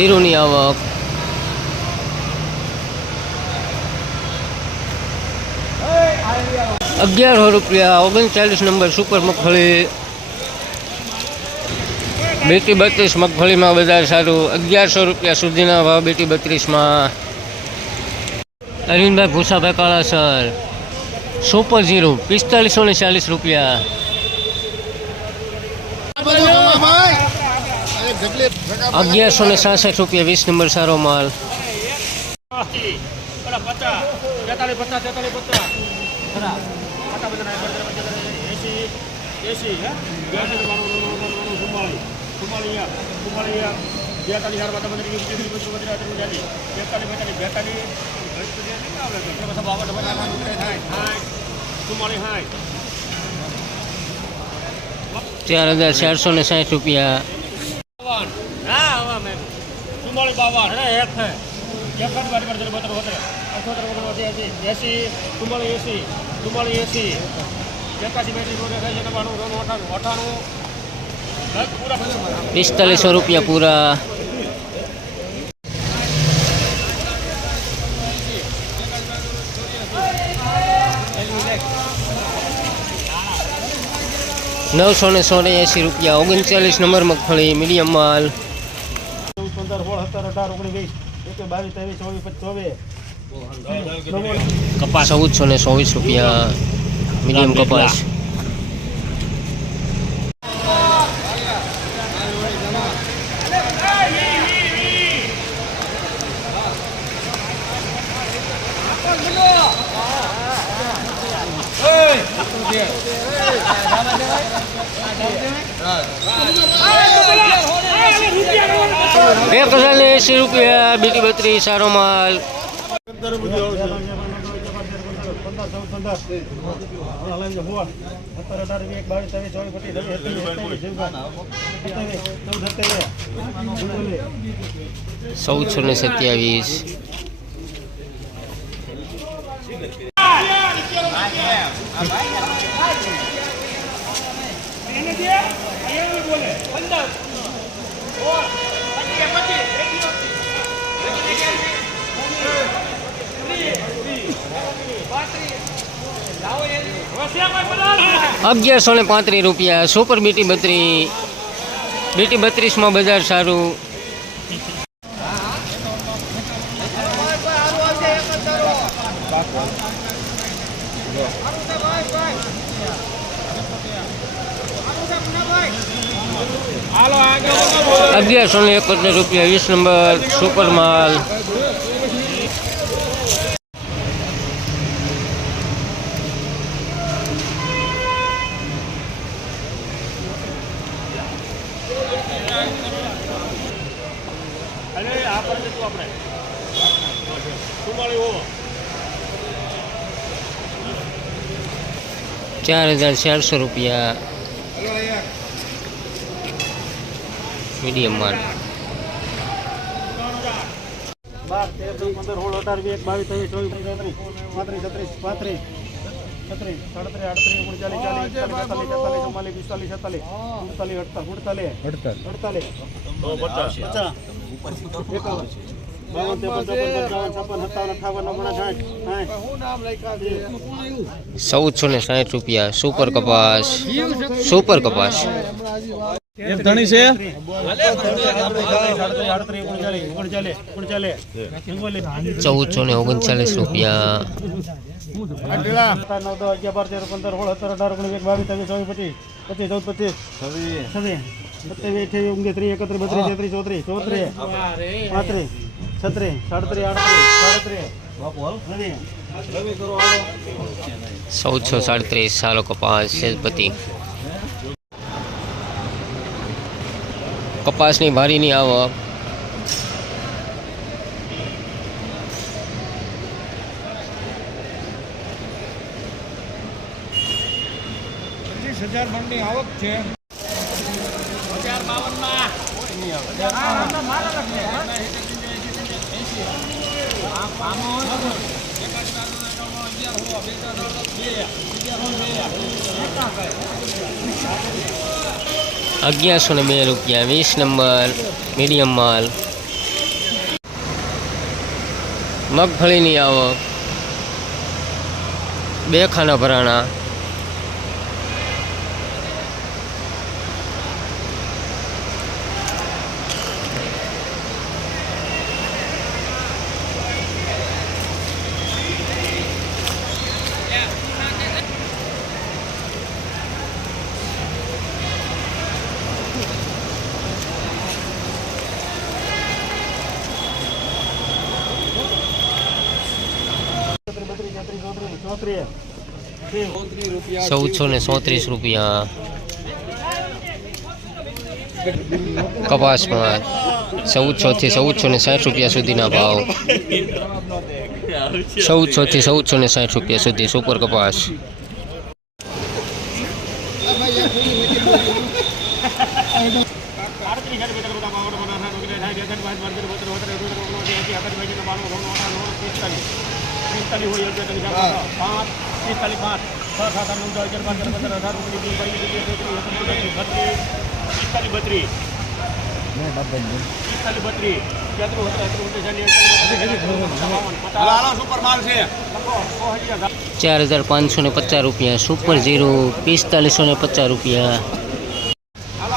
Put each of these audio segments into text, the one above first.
જીરુની આવક. અગિયારસો રૂપિયા, ઓગણચાલીસ નંબર સુપર મગફળી. બેટી બત્રીસ મગફળીમાં વધારે સારું, અગિયારસો રૂપિયા સુધીના ભાવ બેટી બત્રીસમાં. અરવિંદભાઈ ભૂસાભાઈ કાળાસર. સુપર ઝીરો પિસ્તાલીસો ને ચાલીસ રૂપિયા અગિયારસો ને સાસઠ રૂપિયા વીસ નંબર સારો માલ પેલા પચાસ તેતાલીસ પચાસ તેતાલીસ પચાસ ખરા ખાતા બધા એસી એસી હે બ્યાસી ચુમ્માળી ચુમ્માળી ચુમ્માળી બેતાલીસ હજાર બધા બધા વીસ ત્રીસ પચીસ બધા ત્રીસ ચાલીસ બેતાલીસ બેતાલીસ બેતાલીસ બાવન ચુમ્માળી હાય ચાર હજાર ચારસો ને સાઠ રૂપિયા. બાવન હા હા મેમ ચુમ્માળી બાવન હે એક હે એક જ બાર બાર બતર બતર અઠોતેર ઓગણસી એસી એસી ચુમ્માળી એસી ચુમ્માળી એસી એકાસી બેસી બોતેર એસી નવ્વાણું નવ્વાણું અઠાણું અઠાણું બસ પૂરા પિસ્તાલીસો રૂપિયા પૂરા નવસો ને સોને એંસી રૂપિયા ઓગણચાલીસ નંબર મગફળી મીડિયમ માલ અઢાર ઓગણીસ વીસ એકવીસ બાવીસ ત્રેવીસ ચોવીસ પચીસ ચોવીસ. કપાસ. ચૌદસો ને ચોવીસ રૂપિયા મીડિયમ કપાસ. એક હજાર એંસી રૂપિયા બીટી બત્રીસ સારો માલ. પંદર ને પંદર સોળ સત્તર અઢાર વીસ બાવીસ ત્રેવીસ ચોવીસ પચીસ છવ્વીસ સત્યાવીસ અઠ્યાવીસ ચૌદ સત્યાવીસ ચૌદસો ને સત્યાવીસ અગિયારસો ને પાંત્રીસ રૂપિયા. સુપર બીટી બત્રી. બીટી બત્રીસમાં બજાર સારું. અગિયારસો ને એકોતેર રૂપિયા. વીસ નંબર સુપર માલ ચાર હજાર ચારસો રૂપિયા મીડિયમ માલ બાર તેર ચૌદ પંદર સોળ અઢાર વીસ બાવીસ ત્રેવીસ ચોવીસ પાંત્રીસ છત્રીસ પાંત્રીસ છત્રીસ સાડત્રીસ આડત્રીસ ઓગણચાલીસ ચાલીસ એકતાલીસ બેતાલીસ ચુમ્માલીસ પિસ્તાલીસ છેતાલીસ ઉડતાલીસ અડતાલીસ ઉડતાલીસ અડતાલીસ પચાસ સાઠ ચૌદસો ને સાઠ રૂપિયા. સુપર કપાસ. સુપર કપાસ. એક ધણી છે? ચૌદસો ને ઓગણચાલીસ રૂપિયા. ચૌદ એકત્રીસ બત્રીસ તેત્રીસ ચોત્રીસ ચોત્રીસ. પાંત્રીસ. છત્રીસ સાડત્રીસ આડત્રીસ સાડત્રીસ. ચૌદસો સાડત્રીસ સારો કપાસ સેજપતિ. કપાસની ભારીની આવક. પચીસ હજાર મણની આવક છે. અગિયારસો ને બે રૂપિયા વીસ નંબર મીડિયમ માલ. મગફળીની આવક. બે ખાના ભરાણા. ચૌદસો ને સોત્રીસ રૂપિયા કપાસમાં ચૌદસોથી ચૌદસો ને સાઠ રૂપિયા સુધીના ભાવ ચૌદસોથી ચૌદસો ને સાઠ રૂપિયા સુધી સુપર કપાસ આડત્રીસ હજાર બેતાલીસ બધા બાવન પચાસ સાઠ ઓગણીસ સાઠ એકસઠ બાસઠ બાસઠ બોતેર બોતેર અઠ્યોતેર ઓગણસિત્તેર એંસી એકાસી બાસી બાણું ત્રાણું અઠાણું ઓગણસિત્તેર પિસ્તાલીસ પિસ્તાલીસ હોય અડતાલીસ ચાલીસ પાંચ પિસ્તાલીસ પાંચ છ સાત આઠ નવ દસ અગિયાર બાર તેર પંદર અઢાર ઓગણીસ વીસ બાવીસ ત્રેવીસ ચોત્રીસ એકત્રીસ બત્રીસ પિસ્તાલીસ બત્રીસ પિસ્તાલીસ બત્રીસ તેત્રીસ બત્રીસ ઓગણીસ ચાલીસ એકતાલીસ બાવન પચાસ સુપર માલ છે લખો સો હજાર ચાર હજાર પાંચસો ને પચાસ રૂપિયા સુપર ઝીરો પિસ્તાલીસો ને પચાસ રૂપિયા હાલો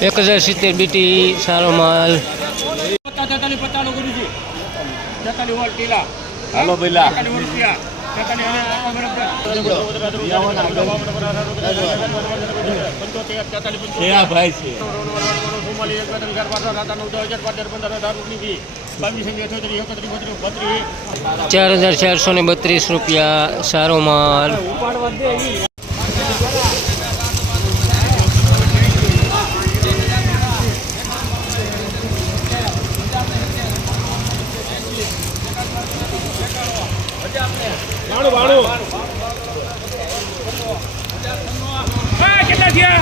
એક હજાર સિત્તેર બીટી સારો માલ. પચાસ બિલા ગુરુ છે હાલો બેલા તેતાલીસ વોટ રૂપિયા તેતાલીસ હજાર ભાઈ છે. ચાર હજાર ચારસો ને બત્રીસ રૂપિયા સારો માલ. બાણું બાણું કેટલા થયા?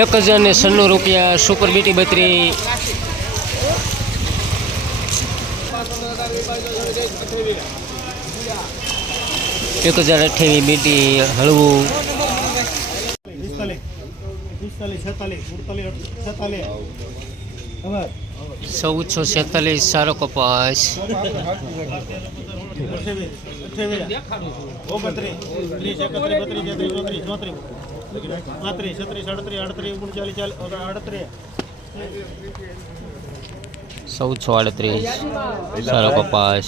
એક હજાર ને છન્નું રૂપિયા સુપર બીટી બત્રી. એક હજાર અઠ્યાવીસ બીટી હળવું. પિસ્તાલીસ છેતાલીસ સુડતાલીસ છેતાલીસ. હવે ચૌદસો છેતાલીસ સારો કપાસ અઠ્યાવીસ અઠ્યાવીસ ઓગણત્રીસ ત્રીસ એકત્રીસ બત્રીસ તેત્રીસ ચોત્રીસ ચોત્રીસ પાંત્રીસ છત્રીસ અડત્રીસ અડત્રીસ ઓગણચાલીસ ચાલીસ અડત્રીસ ચૌદસો આડત્રીસ સારો કપાસ